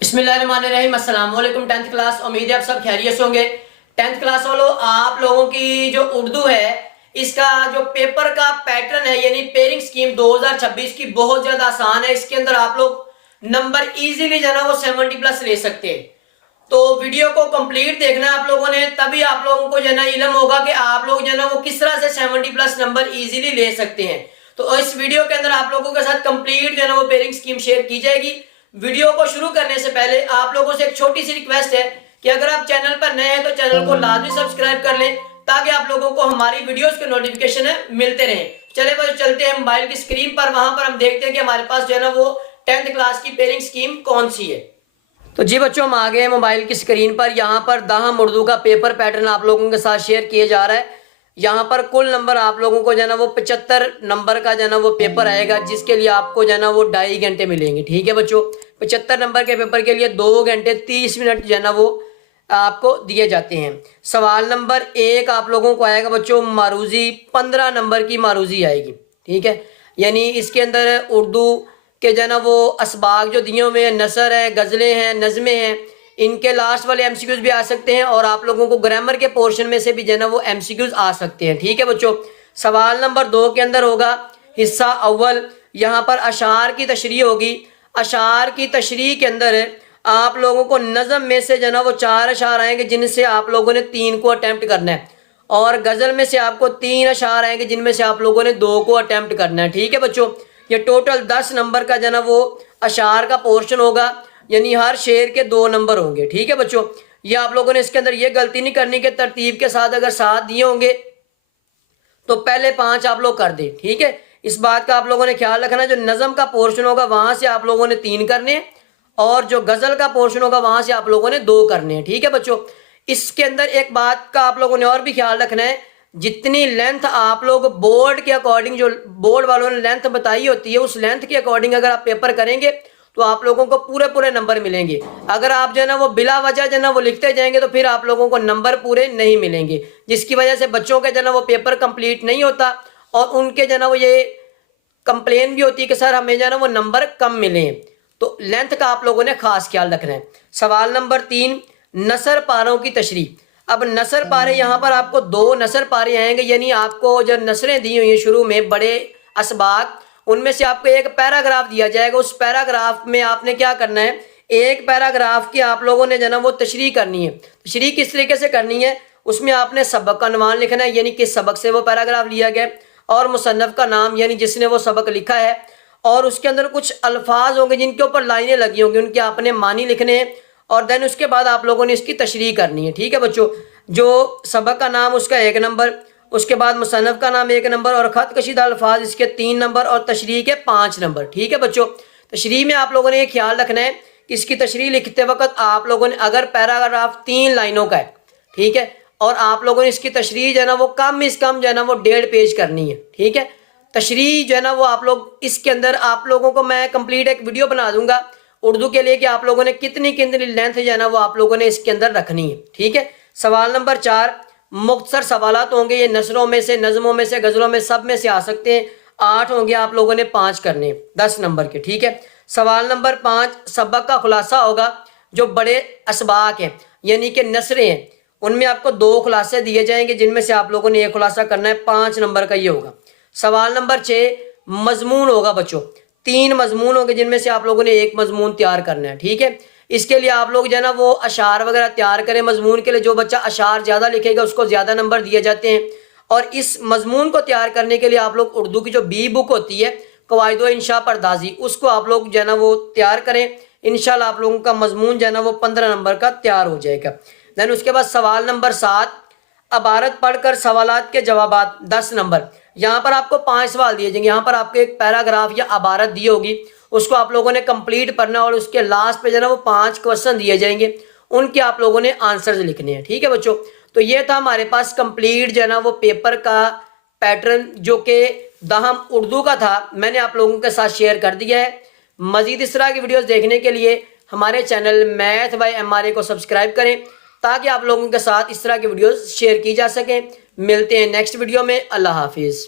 بسم اللہ الرحمن الرحیم۔ السلام علیکم 10th کلاس، امید ہے آپ سب خیریت سے ہوں گے۔ 10th کلاس والوں، آپ لوگوں کی جو اردو ہے اس کا جو پیپر کا پیٹرن ہے یعنی پیئرنگ سکیم 2026 کی بہت زیادہ آسان ہے۔ اس کے اندر آپ لوگ نمبر ایزیلی جو ہے نا وہ 70+ لے سکتے ہیں۔ تو ویڈیو کو کمپلیٹ دیکھنا ہے آپ لوگوں نے، تبھی آپ لوگوں کو جو ہے نا علم ہوگا کہ آپ لوگ جو ہے نا وہ کس طرح سے 70+ نمبر ایزیلی لے سکتے ہیں۔ تو اس ویڈیو کے اندر آپ لوگوں کے ساتھ کمپلیٹ جو ہے نا وہ پیئرنگ سکیم شیئر کی جائے گی۔ ویڈیو کو شروع کرنے سے پہلے آپ لوگوں سے ایک چھوٹی سی ریکویسٹ ہے کہ اگر آپ چینل پر نئے ہیں تو چینل کو لازمی سبسکرائب کر لیں تاکہ آپ لوگوں کو ہماری ویڈیوز کے نوٹیفیکیشن ملتے رہیں۔ چلے بھائی چلتے ہیں موبائل کی سکرین پر، وہاں پر ہم دیکھتے ہیں کہ ہمارے پاس جو ہے نا وہ 10th کلاس کی پیئرنگ سکیم کون سی ہے۔ تو جی بچوں، ہم آگے ہیں موبائل کی سکرین پر۔ یہاں پر داہم اردو کا پیپر پیٹرن آپ لوگوں کے ساتھ شیئر کیے جا رہا ہے۔ یہاں پر کل نمبر آپ لوگوں کو جو ہے نا وہ 75 نمبر کا جو ہے نا وہ پیپر آئے گا، جس کے لیے آپ کو جو ہے نا وہ 2.5 گھنٹے ملیں گے۔ ٹھیک ہے بچوں، 75 نمبر کے پیپر کے لیے 2 گھنٹے 30 منٹ جو ہے نا وہ آپ کو دیے جاتے ہیں۔ سوال نمبر 1 آپ لوگوں کو آئے گا بچوں معروضی، 15 نمبر کی معروضی آئے گی۔ ٹھیک ہے، یعنی اس کے اندر اردو کہ جو ہے نا وہ اسباق جو دیے ہوئے ہیں، نثر ہے، غزلیں ہیں، نظمیں ہیں، ان کے لاسٹ والے MCQs بھی آ سکتے ہیں، اور آپ لوگوں کو گرامر کے پورشن میں سے بھی جو ہے نا وہ MCQs آ سکتے ہیں۔ ٹھیک ہے بچوں، سوال نمبر 2 کے اندر ہوگا حصہ اول۔ یہاں پر اشعار کی تشریح ہوگی۔ اشعار کی تشریح کے اندر آپ لوگوں کو نظم میں سے جو ہے نا وہ 4 اشعار آئیں گے جن سے آپ لوگوں نے 3 کو اٹیمپٹ کرنا ہے، اور غزل میں سے آپ کو 3 اشعار آئیں گے جن میں سے آپ لوگوں نے 2 کو اٹیمپٹ کرنا ہے۔ ٹھیک ہے بچوں، یہ ٹوٹل 10 نمبر کا جو ہے نا وہ اشعار کا پورشن ہوگا، یعنی ہر شعر کے 2 نمبر ہوں گے۔ ٹھیک ہے بچوں، یہ آپ لوگوں نے اس کے اندر یہ غلطی نہیں کرنی کہ ترتیب کے ساتھ اگر 7 دیے ہوں گے تو پہلے 5 آپ لوگ کر دیں۔ ٹھیک ہے، اس بات کا آپ لوگوں نے خیال رکھنا، جو نظم کا پورشن ہوگا وہاں سے آپ لوگوں نے 3 کرنے ہیں، اور جو غزل کا پورشن ہوگا وہاں سے آپ لوگوں نے 2 کرنے ہیں۔ ٹھیک ہے بچوں، اس کے اندر ایک بات کا آپ لوگوں نے اور بھی خیال رکھنا ہے، جتنی لینتھ آپ لوگ بورڈ کے اکارڈنگ، جو بورڈ والوں نے لینتھ بتائی ہوتی ہے اس لینتھ کے اکارڈنگ اگر آپ پیپر کریں گے تو آپ لوگوں کو پورے نمبر ملیں گے۔ اگر آپ جو ہے نا وہ بلا وجہ جو ہے نا وہ لکھتے جائیں گے تو پھر آپ لوگوں کو نمبر پورے نہیں ملیں گے، جس کی وجہ سے بچوں کے جو ہے نا وہ پیپر کمپلیٹ نہیں ہوتا، اور ان کے جو ہے نا وہ یہ کمپلین بھی ہوتی ہے کہ سر ہمیں جو ہے نا وہ نمبر کم ملے ہیں۔ تو لینتھ کا آپ لوگوں نے خاص خیال رکھنا ہے۔ سوال نمبر 3 نثر پاروں کی تشریح۔ اب نثر پارے، یہاں پر آپ کو 2 نثر پارے آئیں گے، یعنی آپ کو جو نثریں دی ہوئی ہیں شروع میں بڑے اسباق، ان میں سے آپ کو ایک پیراگراف دیا جائے گا۔ اس پیراگراف میں آپ نے کیا کرنا ہے، ایک پیراگراف کی آپ لوگوں نے جو ہے نا وہ تشریح کرنی ہے۔ تشریح کس طریقے سے کرنی ہے، اس میں آپ نے سبق کا عنوان لکھنا ہے، یعنی کس سبق سے وہ پیراگراف لیا گیا، اور مصنف کا نام یعنی جس نے وہ سبق لکھا ہے، اور اس کے اندر کچھ الفاظ ہوں گے جن کے اوپر لائنیں لگی ہوں گی، ان کے آپ نے معنی لکھنے ہیں، اور دین اس کے بعد آپ لوگوں نے اس کی تشریح کرنی ہے۔ ٹھیک ہے بچوں، جو سبق کا نام اس کا 1 نمبر، اس کے بعد مصنف کا نام 1 نمبر، اور خط کشیدہ الفاظ اس کے 3 نمبر، اور تشریح کے 5 نمبر۔ ٹھیک ہے بچوں، تشریح میں آپ لوگوں نے یہ خیال رکھنا ہے کہ اس کی تشریح لکھتے وقت آپ لوگوں نے اگر پیراگراف 3 لائنوں کا ہے، ٹھیک ہے، اور آپ لوگوں نے اس کی تشریح جو ہے نا وہ کم از کم جو ہے نا وہ 1.5 پیج کرنی ہے۔ ٹھیک ہے، تشریح جو ہے نا وہ آپ لوگ اس کے اندر آپ لوگوں کو میں کمپلیٹ ایک ویڈیو بنا دوں گا اردو کے لیے کہ آپ لوگوں نے کتنی لینتھ جو ہے نا وہ آپ لوگوں نے اس کے اندر رکھنی ہے۔ ٹھیک ہے، سوال نمبر 4 مختصر سوالات ہوں گے، یہ نثروں میں سے، نظموں میں سے، غزلوں میں، سب میں سے آ سکتے ہیں۔ 8 ہوں گے، آپ لوگوں نے 5 کرنے ہیں 10 نمبر کے۔ ٹھیک ہے، سوال نمبر 5 سبق کا خلاصہ ہوگا، جو بڑے اسباق ہیں یعنی کہ نثریں ہیں، ان میں آپ کو 2 خلاصے دیے جائیں گے جن میں سے آپ لوگوں نے ایک خلاصہ کرنا ہے، 5 نمبر کا یہ ہوگا۔ سوال نمبر 6 مضمون ہوگا بچوں، 3 مضمون ہوں گے جن میں سے آپ لوگوں نے ایک مضمون تیار کرنا ہے۔ ٹھیک ہے، اس کے لیے آپ لوگ جو ہے نا وہ اشعار وغیرہ تیار کریں۔ مضمون کے لیے جو بچہ اشعار زیادہ لکھے گا اس کو زیادہ نمبر دیے جاتے ہیں، اور اس مضمون کو تیار کرنے کے لیے آپ لوگ اردو کی جو بی بک ہوتی ہے قواعد و انشاء پردازی، اس کو آپ لوگ جو ہے نا وہ تیار کریں۔ انشاءاللہ آپ لوگوں کا مضمون جو ہے نا وہ 15 نمبر کا تیار ہو جائے گا۔ دین اس کے بعد سوال نمبر 7 عبارت پڑھ کر سوالات کے جوابات، 10 نمبر۔ یہاں پر آپ کو 5 سوال دیے جائیں گے، یہاں پر آپ کو ایک پیراگراف یا عبارت دی ہوگی، اس کو آپ لوگوں نے کمپلیٹ پڑھنا، اور اس کے لاسٹ پہ جو ہے نا وہ 5 کوسچن دیے جائیں گے، ان کے آپ لوگوں نے آنسرز لکھنے ہیں۔ ٹھیک ہے بچوں، تو یہ تھا ہمارے پاس کمپلیٹ جو ہے نا وہ پیپر کا پیٹرن، جو کہ داہم اردو کا تھا، میں نے آپ لوگوں کے ساتھ شیئر کر دیا ہے۔ مزید اس طرح کی ویڈیوز دیکھنے کے لیے ہمارے چینل میتھ بائی MRA کو سبسکرائب کریں تاکہ آپ لوگوں کے ساتھ اس طرح کی ویڈیوز شیئر کی جا سکیں۔ ملتے ہیں نیکسٹ ویڈیو میں، اللہ حافظ۔